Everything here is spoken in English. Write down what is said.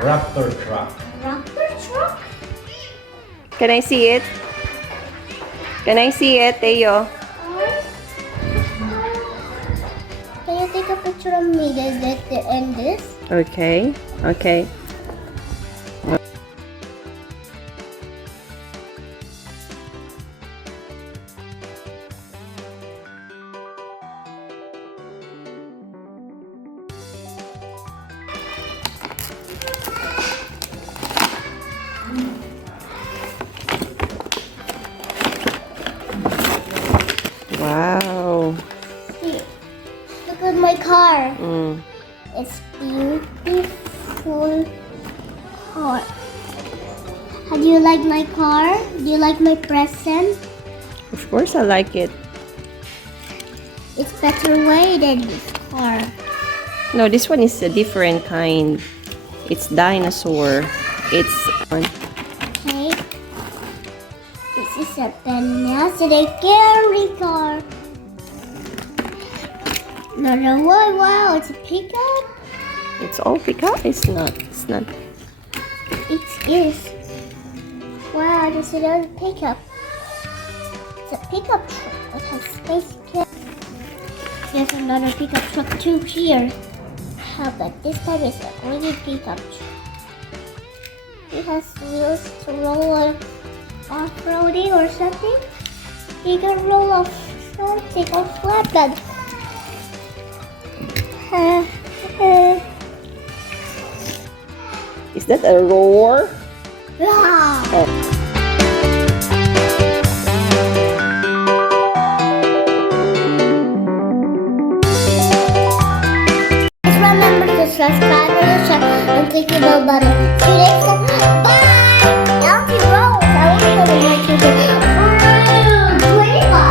Raptor truck. Raptor truck? Can I see it? Can I see it, Theo? Can you take a picture of me that and this? Okay. Okay. Wow. See, look at my car. Mm. It's beautiful car. How do you like my car? Do you like my present? Of course, I like it. It's better way than this car. No, this one is a different kind. It's Dinosaur. It's Okay. This is a tenacity carry car. Another one. Wow, it's a pickup. it's all pickup. It's not. It's not. It is. Wow, this is another pickup. It's a pickup truck that has space. There's another pickup truck too here. But this time it's a really pickup truck. It has wheels to roll off-roading or something. You can roll off something or flatbed. Is that a roar? Wow. Oh. Just remember to subscribe to the channel and click the bell button. See you next time.